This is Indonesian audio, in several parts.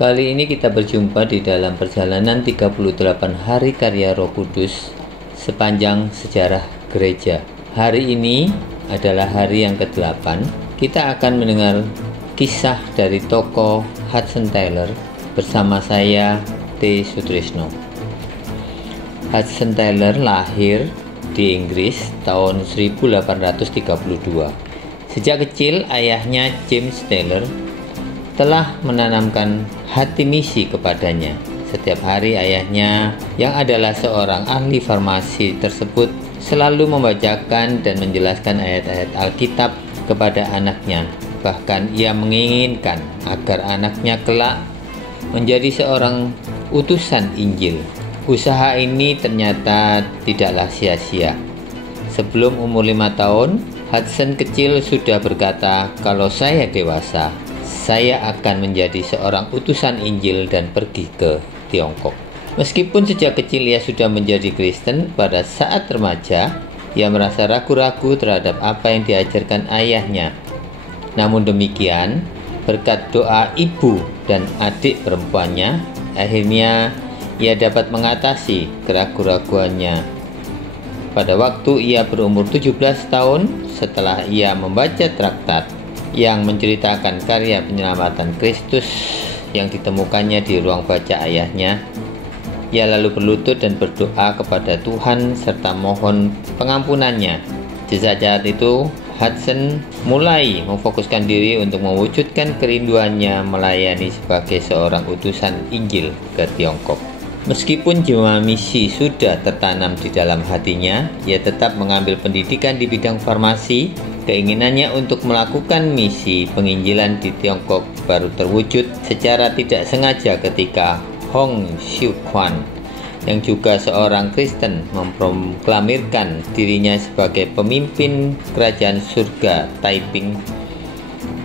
Kali ini kita berjumpa di dalam perjalanan 38 hari karya Roh Kudus sepanjang sejarah gereja. Hari ini adalah hari yang ke-8. Kita akan mendengar kisah dari tokoh Hudson Taylor bersama saya, T. Sutrisno. Hudson Taylor lahir di Inggris tahun 1832. Sejak kecil, ayahnya James Taylor telah menanamkan hati misi kepadanya. Setiap hari ayahnya, yang adalah seorang ahli farmasi tersebut, selalu membacakan dan menjelaskan ayat-ayat Alkitab kepada anaknya. Bahkan ia menginginkan agar anaknya kelak menjadi seorang utusan Injil. Usaha ini ternyata tidaklah sia-sia. Sebelum umur 5 tahun, Hudson kecil sudah berkata, "Kalau saya dewasa, saya akan menjadi seorang utusan Injil dan pergi ke Tiongkok." Meskipun sejak kecil ia sudah menjadi Kristen, pada saat remaja, ia merasa ragu-ragu terhadap apa yang diajarkan ayahnya. Namun demikian, berkat doa ibu dan adik perempuannya, akhirnya ia dapat mengatasi keraguan-raguannya. Pada waktu ia berumur 17 tahun, setelah ia membaca traktat yang menceritakan karya penyelamatan Kristus yang ditemukannya di ruang baca ayahnya, ia lalu berlutut dan berdoa kepada Tuhan serta mohon pengampunannya. Sejak saat itu, Hudson mulai memfokuskan diri untuk mewujudkan kerinduannya melayani sebagai seorang utusan Injil ke Tiongkok. Meskipun jiwa misi sudah tertanam di dalam hatinya, ia tetap mengambil pendidikan di bidang farmasi. Keinginannya untuk melakukan misi penginjilan di Tiongkok baru terwujud secara tidak sengaja ketika Hong Xiuquan, yang juga seorang Kristen, memproklamirkan dirinya sebagai pemimpin kerajaan surga Taiping,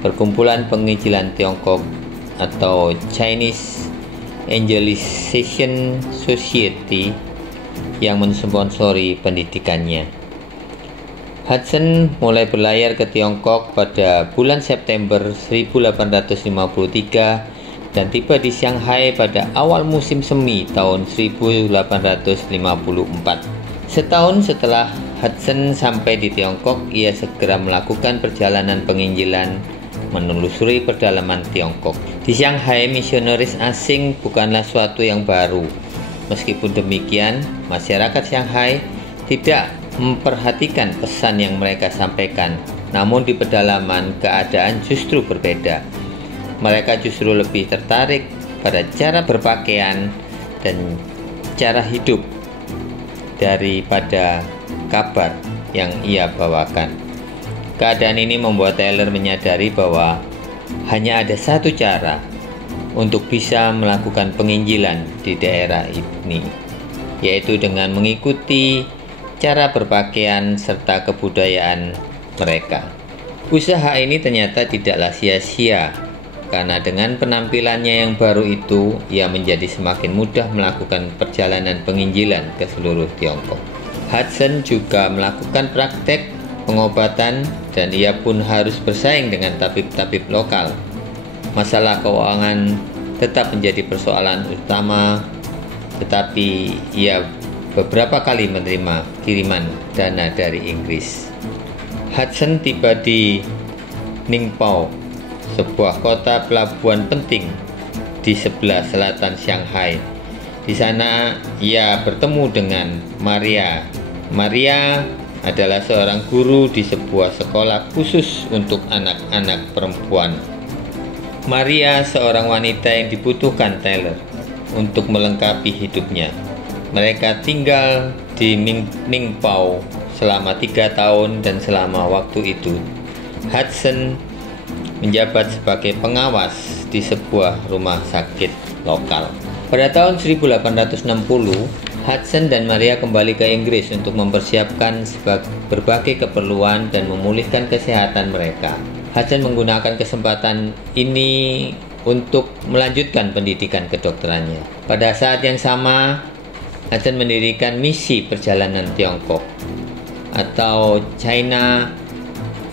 perkumpulan penginjilan Tiongkok atau Chinese Evangelization Society, yang mensponsori pendidikannya. Hudson mulai berlayar ke Tiongkok pada bulan September 1853 dan tiba di Shanghai pada awal musim semi tahun 1854. Setahun setelah Hudson sampai di Tiongkok, ia segera melakukan perjalanan penginjilan menelusuri pedalaman Tiongkok. Di Shanghai, misionaris asing bukanlah suatu yang baru. Meskipun demikian, masyarakat Shanghai tidak memperhatikan pesan yang mereka sampaikan. Namun di pedalaman, keadaan justru berbeda. Mereka justru lebih tertarik pada cara berpakaian dan cara hidup daripada kabar yang ia bawakan. Keadaan ini membuat Taylor menyadari bahwa hanya ada satu cara untuk bisa melakukan penginjilan di daerah ini, yaitu dengan mengikuti cara berpakaian serta kebudayaan mereka. Usaha ini ternyata tidaklah sia-sia, karena dengan penampilannya yang baru itu, ia menjadi semakin mudah melakukan perjalanan penginjilan ke seluruh Tiongkok. Hudson juga melakukan praktek pengobatan dan ia pun harus bersaing dengan tabib-tabib lokal. Masalah keuangan tetap menjadi persoalan utama, tetapi ia beberapa kali menerima kiriman dana dari Inggris. Hudson tiba di Ningpo, sebuah kota pelabuhan penting di sebelah selatan Shanghai. Di sana ia bertemu dengan Maria. Maria adalah seorang guru di sebuah sekolah khusus untuk anak-anak perempuan. Maria seorang wanita yang dibutuhkan Taylor untuk melengkapi hidupnya. Mereka tinggal di Ningpo selama 3 tahun dan selama waktu itu Hudson menjabat sebagai pengawas di sebuah rumah sakit lokal. Pada tahun 1860, Hudson dan Maria kembali ke Inggris untuk mempersiapkan berbagai keperluan dan memulihkan kesehatan mereka. Hudson menggunakan kesempatan ini untuk melanjutkan pendidikan kedokterannya. Pada saat yang sama, Hudson mendirikan misi perjalanan Tiongkok atau China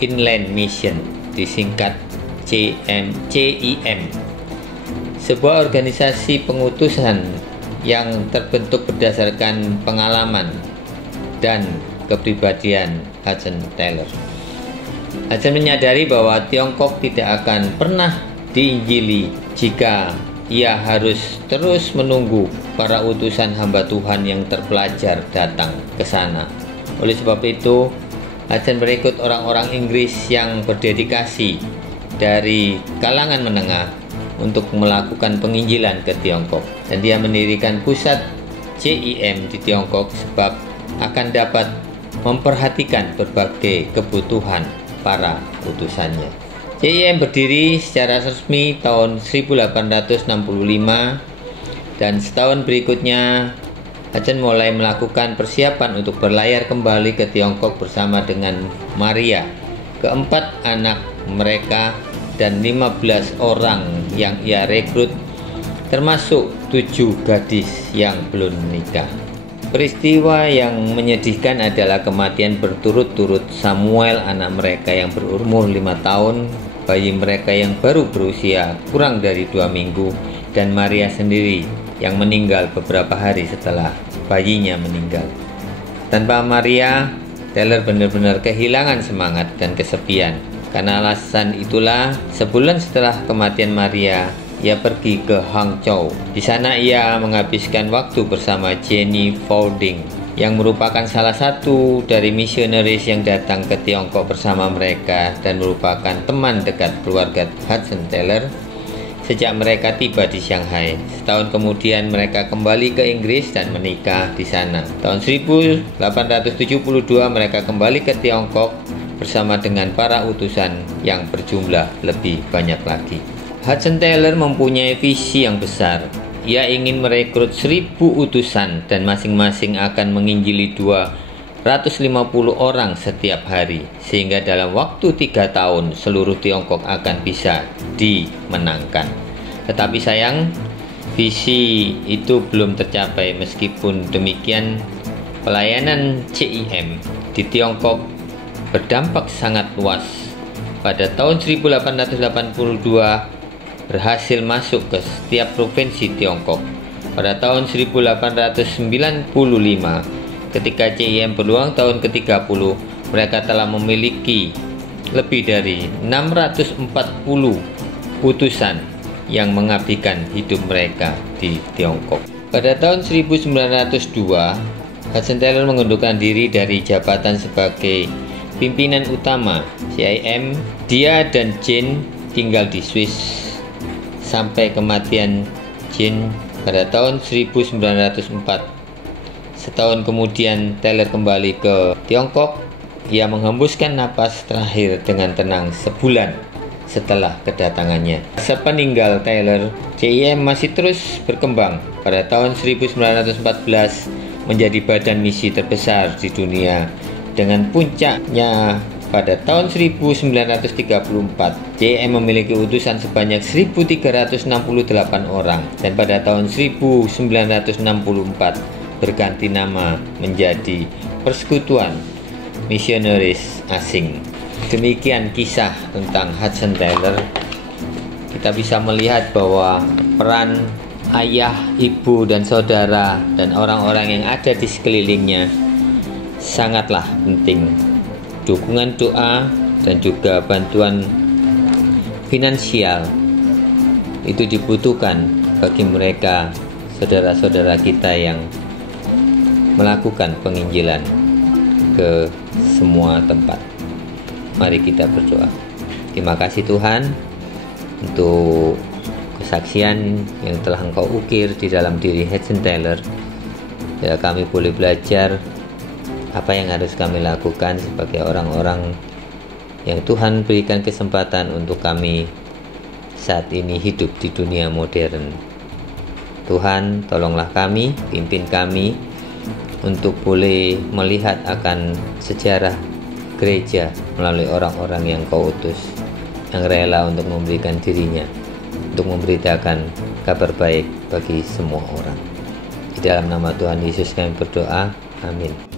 Inland Mission, disingkat CIM. sebuah organisasi pengutusan yang terbentuk berdasarkan pengalaman dan kepribadian Hudson Taylor. Hudson menyadari bahwa Tiongkok tidak akan pernah diinjili jika ia harus terus menunggu para utusan hamba Tuhan yang terpelajar datang ke sana. Oleh sebab itu, Hudson berikut orang-orang Inggris yang berdedikasi dari kalangan menengah untuk melakukan penginjilan ke Tiongkok. Dan dia mendirikan pusat CIM di Tiongkok sebab akan dapat memperhatikan berbagai kebutuhan para utusannya. CIM berdiri secara resmi tahun 1865 dan setahun berikutnya Hudson mulai melakukan persiapan untuk berlayar kembali ke Tiongkok bersama dengan Maria, keempat anak mereka dan 15 orang yang ia rekrut, termasuk 7 gadis yang belum menikah. Peristiwa yang menyedihkan adalah kematian berturut-turut Samuel, anak mereka yang berumur 5 tahun, bayi mereka yang baru berusia kurang dari 2 minggu, dan Maria sendiri yang meninggal beberapa hari setelah bayinya meninggal. Tanpa Maria, Taylor benar-benar kehilangan semangat dan kesepian. Karena alasan itulah, sebulan setelah kematian Maria, ia pergi ke Hangzhou. Di sana ia menghabiskan waktu bersama Jenny Fording, yang merupakan salah satu dari misionaris yang datang ke Tiongkok bersama mereka dan merupakan teman dekat keluarga Hudson Taylor sejak mereka tiba di Shanghai. Setahun kemudian mereka kembali ke Inggris dan menikah di sana. Tahun 1872 mereka kembali ke Tiongkok bersama dengan para utusan yang berjumlah lebih banyak lagi. Hudson Taylor mempunyai visi yang besar. Ia ingin merekrut 1000 utusan dan masing-masing akan menginjili 250 orang setiap hari, sehingga dalam waktu 3 tahun seluruh Tiongkok akan bisa dimenangkan. Tetapi sayang, visi itu belum tercapai. Meskipun demikian, pelayanan CIM di Tiongkok berdampak sangat luas. Pada tahun 1882 berhasil masuk ke setiap provinsi Tiongkok. Pada tahun 1895, ketika CIM berluang tahun ke-30, mereka telah memiliki lebih dari 640 utusan yang mengabdikan hidup mereka di Tiongkok. Pada tahun 1902, Hudson Taylor mengundurkan diri dari jabatan sebagai pimpinan utama CIM. Dia dan Jane tinggal di Swiss sampai kematian Jane pada tahun 1904. Setahun kemudian Taylor kembali ke Tiongkok. Ia menghembuskan napas terakhir dengan tenang sebulan setelah kedatangannya. Sepeninggal Taylor, CIM masih terus berkembang. Pada tahun 1914 menjadi badan misi terbesar di dunia, dengan puncaknya pada tahun 1934, CIM memiliki utusan sebanyak 1.368 orang, dan pada tahun 1964 berganti nama menjadi Persekutuan Misionaris Asing. Demikian kisah tentang Hudson Taylor. Kita bisa melihat bahwa peran ayah, ibu, dan saudara dan orang-orang yang ada di sekelilingnya sangatlah penting. Dukungan doa dan juga bantuan finansial itu dibutuhkan bagi mereka, saudara-saudara kita yang melakukan penginjilan ke semua tempat. Mari kita berdoa. Terima kasih Tuhan untuk kesaksian yang telah Engkau ukir di dalam diri Hudson Taylor. Ya, kami boleh belajar apa yang harus kami lakukan sebagai orang-orang yang Tuhan berikan kesempatan untuk kami saat ini hidup di dunia modern. Tuhan, tolonglah kami, pimpin kami untuk boleh melihat akan sejarah gereja melalui orang-orang yang Kau utus, yang rela untuk memberikan dirinya, untuk memberitakan kabar baik bagi semua orang. Di dalam nama Tuhan Yesus kami berdoa, amin.